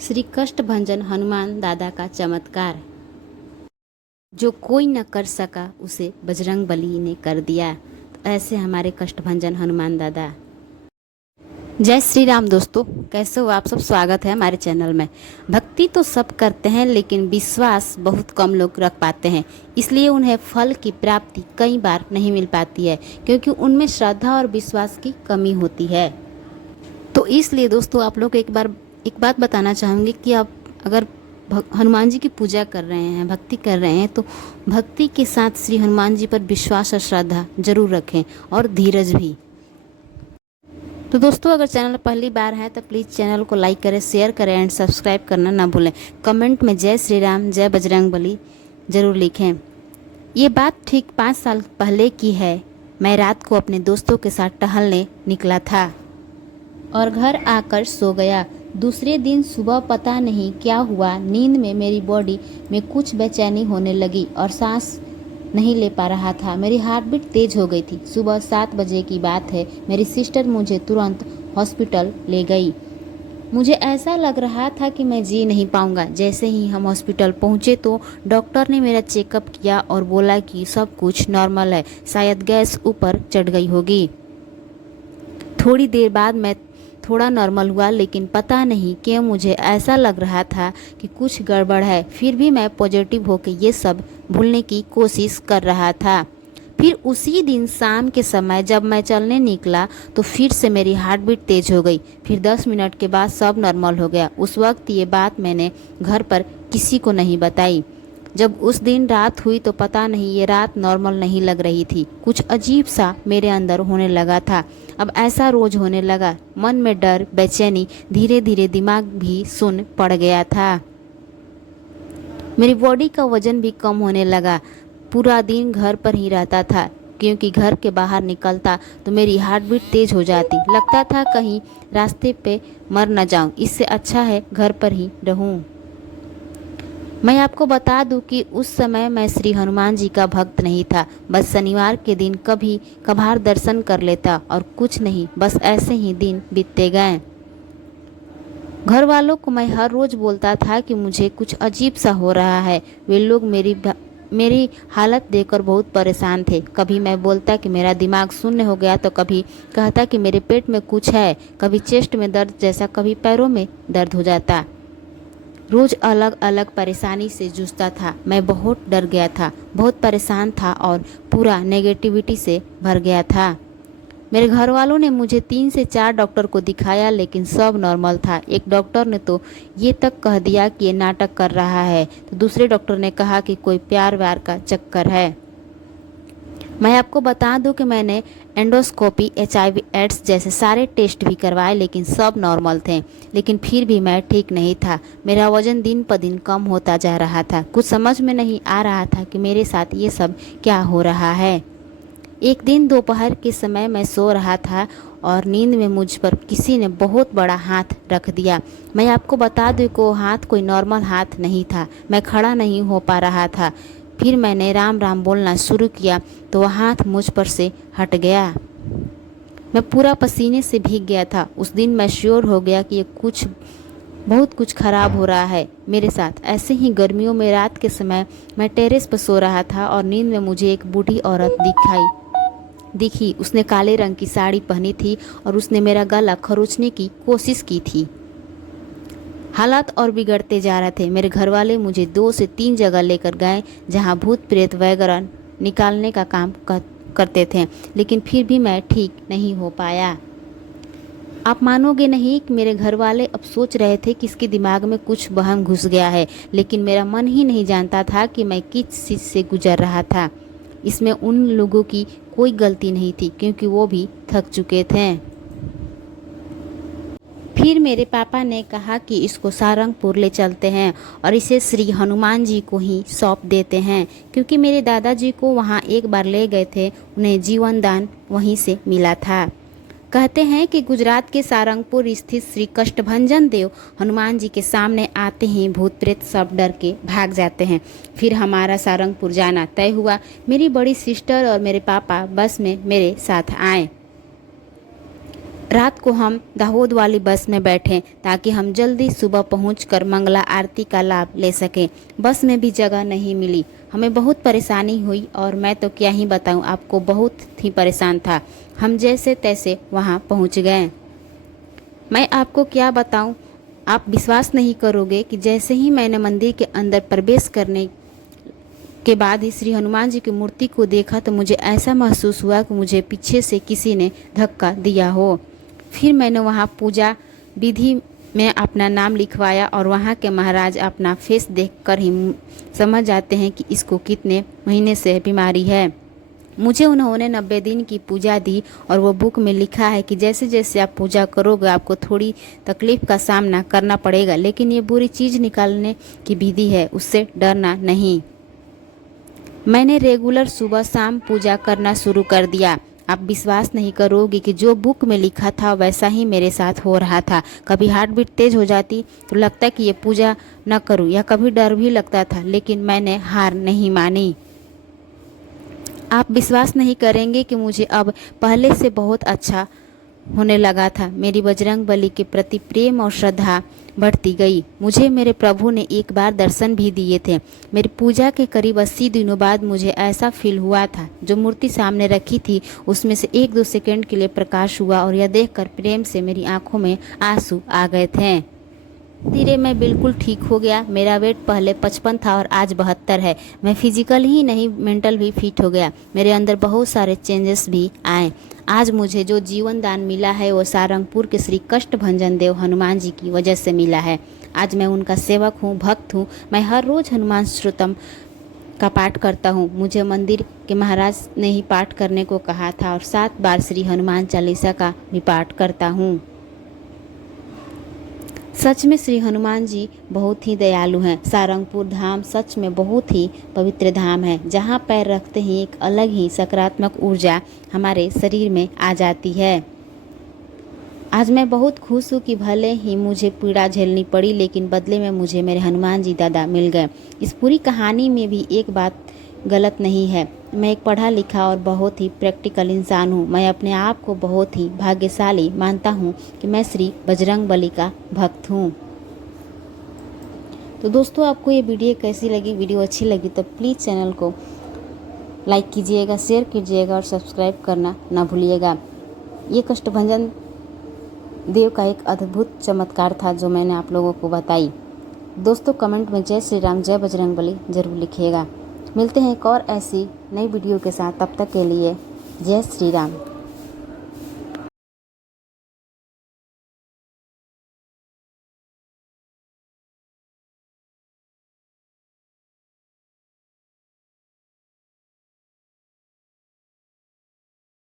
श्री कष्टभंजन हनुमान दादा का चमत्कार। जो कोई न कर सका उसे बजरंग बली ने कर दिया। तो ऐसे हमारे कष्टभंजन हनुमान दादा। जय श्री राम दोस्तों, कैसे हो आप सब। स्वागत है हमारे चैनल में। भक्ति तो सब करते हैं लेकिन विश्वास बहुत कम लोग रख पाते हैं, इसलिए उन्हें फल की प्राप्ति कई बार नहीं मिल पाती है क्योंकि उनमें श्रद्धा और विश्वास की कमी होती है। तो इसलिए दोस्तों आप लोग एक बात बताना चाहूँगी कि आप अगर हनुमान जी की पूजा कर रहे हैं, भक्ति कर रहे हैं, तो भक्ति के साथ श्री हनुमान जी पर विश्वास और श्रद्धा जरूर रखें और धीरज भी। तो दोस्तों अगर चैनल पहली बार है तो प्लीज़ चैनल को लाइक करें, शेयर करें एंड सब्सक्राइब करना ना भूलें। कमेंट में जय श्री राम, जय बजरंग बली ज़रूर लिखें। ये बात ठीक 5 साल पहले की है। मैं रात को अपने दोस्तों के साथ टहलने निकला था और घर आकर सो गया। दूसरे दिन सुबह पता नहीं क्या हुआ, नींद में मेरी बॉडी में कुछ बेचैनी होने लगी और सांस नहीं ले पा रहा था। मेरी हार्ट बीट तेज हो गई थी। सुबह 7 बजे की बात है। मेरी सिस्टर मुझे तुरंत हॉस्पिटल ले गई। मुझे ऐसा लग रहा था कि मैं जी नहीं पाऊंगा। जैसे ही हम हॉस्पिटल पहुंचे तो डॉक्टर ने मेरा चेकअप किया और बोला कि सब कुछ नॉर्मल है, शायद गैस ऊपर चढ़ गई होगी। थोड़ी देर बाद मैं थोड़ा नॉर्मल हुआ, लेकिन पता नहीं क्यों मुझे ऐसा लग रहा था कि कुछ गड़बड़ है। फिर भी मैं पॉजिटिव होकर ये सब भूलने की कोशिश कर रहा था। फिर उसी दिन शाम के समय जब मैं चलने निकला तो फिर से मेरी हार्ट बीट तेज हो गई। फिर 10 मिनट के बाद सब नॉर्मल हो गया। उस वक्त ये बात मैंने घर पर किसी को नहीं बताई। जब उस दिन रात हुई तो पता नहीं ये रात नॉर्मल नहीं लग रही थी, कुछ अजीब सा मेरे अंदर होने लगा था। अब ऐसा रोज होने लगा। मन में डर, बेचैनी, धीरे धीरे दिमाग भी सुन्न पड़ गया था। मेरी बॉडी का वजन भी कम होने लगा। पूरा दिन घर पर ही रहता था क्योंकि घर के बाहर निकलता तो मेरी हार्ट बीट तेज हो जाती। लगता था कहीं रास्ते पे मर न जाऊं, इससे अच्छा है घर पर ही रहूं। मैं आपको बता दूं कि उस समय मैं श्री हनुमान जी का भक्त नहीं था। बस शनिवार के दिन कभी कभार दर्शन कर लेता और कुछ नहीं, बस ऐसे ही दिन बीतते गए। घर वालों को मैं हर रोज बोलता था कि मुझे कुछ अजीब सा हो रहा है। वे लोग मेरी हालत देखकर बहुत परेशान थे। कभी मैं बोलता कि मेरा दिमाग शून्य हो गया तो कभी कहता कि मेरे पेट में कुछ है। कभी चेस्ट में दर्द जैसा, कभी पैरों में दर्द हो जाता। रोज अलग अलग परेशानी से जूझता था। मैं बहुत डर गया था, बहुत परेशान था और पूरा नेगेटिविटी से भर गया था। मेरे घर वालों ने मुझे 3 से 4 डॉक्टर को दिखाया लेकिन सब नॉर्मल था। एक डॉक्टर ने तो ये तक कह दिया कि ये नाटक कर रहा है, तो दूसरे डॉक्टर ने कहा कि कोई प्यार व्यार का चक्कर है। मैं आपको बता दूं कि मैंने एंडोस्कोपी, HIV एड्स जैसे सारे टेस्ट भी करवाए लेकिन सब नॉर्मल थे। लेकिन फिर भी मैं ठीक नहीं था। मेरा वजन दिन पर दिन कम होता जा रहा था। कुछ समझ में नहीं आ रहा था कि मेरे साथ ये सब क्या हो रहा है। एक दिन दोपहर के समय मैं सो रहा था और नींद में मुझ पर किसी ने बहुत बड़ा हाथ रख दिया। मैं आपको बता दूं कि वो हाथ कोई नॉर्मल हाथ नहीं था। मैं खड़ा नहीं हो पा रहा था। फिर मैंने राम राम बोलना शुरू किया तो वह हाथ मुझ पर से हट गया। मैं पूरा पसीने से भीग गया था। उस दिन मैं श्योर हो गया कि ये बहुत कुछ खराब हो रहा है मेरे साथ। ऐसे ही गर्मियों में रात के समय मैं टेरेस पर सो रहा था और नींद में मुझे एक बूढ़ी औरत दिखी। उसने काले रंग की साड़ी पहनी थी और उसने मेरा गला खरोचने की कोशिश की थी। हालात और बिगड़ते जा रहे थे। मेरे घर वाले मुझे 2 से 3 जगह लेकर गए जहां भूत प्रेत वगैरह निकालने का काम करते थे, लेकिन फिर भी मैं ठीक नहीं हो पाया। आप मानोगे नहीं कि मेरे घर वाले अब सोच रहे थे कि इसके दिमाग में कुछ वहम घुस गया है, लेकिन मेरा मन ही नहीं जानता था कि मैं किस चीज़ से गुजर रहा था। इसमें उन लोगों की कोई गलती नहीं थी क्योंकि वो भी थक चुके थे। फिर मेरे पापा ने कहा कि इसको सारंगपुर ले चलते हैं और इसे श्री हनुमान जी को ही सौंप देते हैं, क्योंकि मेरे दादाजी को वहाँ एक बार ले गए थे, उन्हें जीवन दान वहीं से मिला था। कहते हैं कि गुजरात के सारंगपुर स्थित श्री कष्टभंजन देव हनुमान जी के सामने आते ही भूत प्रेत सब डर के भाग जाते हैं। फिर हमारा सारंगपुर जाना तय हुआ। मेरी बड़ी सिस्टर और मेरे पापा बस में मेरे साथ आए। रात को हम दाहोद वाली बस में बैठे ताकि हम जल्दी सुबह पहुंचकर मंगला आरती का लाभ ले सकें। बस में भी जगह नहीं मिली, हमें बहुत परेशानी हुई और मैं तो क्या ही बताऊं आपको, बहुत ही परेशान था। हम जैसे तैसे वहां पहुंच गए। मैं आपको क्या बताऊं, आप विश्वास नहीं करोगे कि जैसे ही मैंने मंदिर के अंदर प्रवेश करने के बाद ही श्री हनुमान जी की मूर्ति को देखा तो मुझे ऐसा महसूस हुआ कि मुझे पीछे से किसी ने धक्का दिया हो। फिर मैंने वहाँ पूजा विधि में अपना नाम लिखवाया और वहाँ के महाराज अपना फेस देखकर ही समझ जाते हैं कि इसको कितने महीने से बीमारी है। मुझे उन्होंने 90 दिन की पूजा दी और वो बुक में लिखा है कि जैसे जैसे आप पूजा करोगे आपको थोड़ी तकलीफ का सामना करना पड़ेगा, लेकिन ये बुरी चीज़ निकालने की विधि है, उससे डरना नहीं। मैंने रेगुलर सुबह शाम पूजा करना शुरू कर दिया। आप विश्वास नहीं करोगे कि जो बुक में लिखा था वैसा ही मेरे साथ हो रहा था। कभी हार्ट बीट तेज हो जाती तो लगता कि ये पूजा न करूं, या कभी डर भी लगता था, लेकिन मैंने हार नहीं मानी। आप विश्वास नहीं करेंगे कि मुझे अब पहले से बहुत अच्छा होने लगा था। मेरी बजरंग बली के प्रति प्रेम और श्रद्धा बढ़ती गई। मुझे मेरे प्रभु ने एक बार दर्शन भी दिए थे। मेरी पूजा के करीब 80 दिनों बाद मुझे ऐसा फील हुआ था, जो मूर्ति सामने रखी थी उसमें से 1-2 सेकंड के लिए प्रकाश हुआ और यह देखकर प्रेम से मेरी आंखों में आंसू आ गए थे। धीरे मैं बिल्कुल ठीक हो गया। मेरा वेट पहले 55 था और आज 72 है। मैं फिजिकल ही नहीं मेंटल भी फिट हो गया। मेरे अंदर बहुत सारे चेंजेस भी आए। आज मुझे जो जीवन दान मिला है वो सारंगपुर के श्री कष्टभंजन देव हनुमान जी की वजह से मिला है। आज मैं उनका सेवक हूँ, भक्त हूँ। मैं हर रोज़ हनुमान श्रुतम का पाठ करता हूँ। मुझे मंदिर के महाराज ने ही पाठ करने को कहा था और 7 बार श्री हनुमान चालीसा का भी पाठ करता हूँ। सच में श्री हनुमान जी बहुत ही दयालु हैं। सारंगपुर धाम सच में बहुत ही पवित्र धाम है, जहाँ पैर रखते ही एक अलग ही सकारात्मक ऊर्जा हमारे शरीर में आ जाती है। आज मैं बहुत खुश हूँ कि भले ही मुझे पीड़ा झेलनी पड़ी, लेकिन बदले में मुझे मेरे हनुमान जी दादा मिल गए। इस पूरी कहानी में भी एक बात गलत नहीं है। मैं एक पढ़ा लिखा और बहुत ही प्रैक्टिकल इंसान हूँ। मैं अपने आप को बहुत ही भाग्यशाली मानता हूँ कि मैं श्री बजरंग बली का भक्त हूँ। तो दोस्तों, आपको ये वीडियो कैसी लगी? वीडियो अच्छी लगी तो प्लीज़ चैनल को लाइक कीजिएगा, शेयर कीजिएगा और सब्सक्राइब करना ना भूलिएगा। ये कष्टभंजन देव का एक अद्भुत चमत्कार था जो मैंने आप लोगों को बताई। दोस्तों, कमेंट में जय श्री राम, जय बजरंग बली जरूर लिखिएगा। मिलते हैं एक और ऐसी नई वीडियो के साथ। तब तक के लिए जय श्री राम।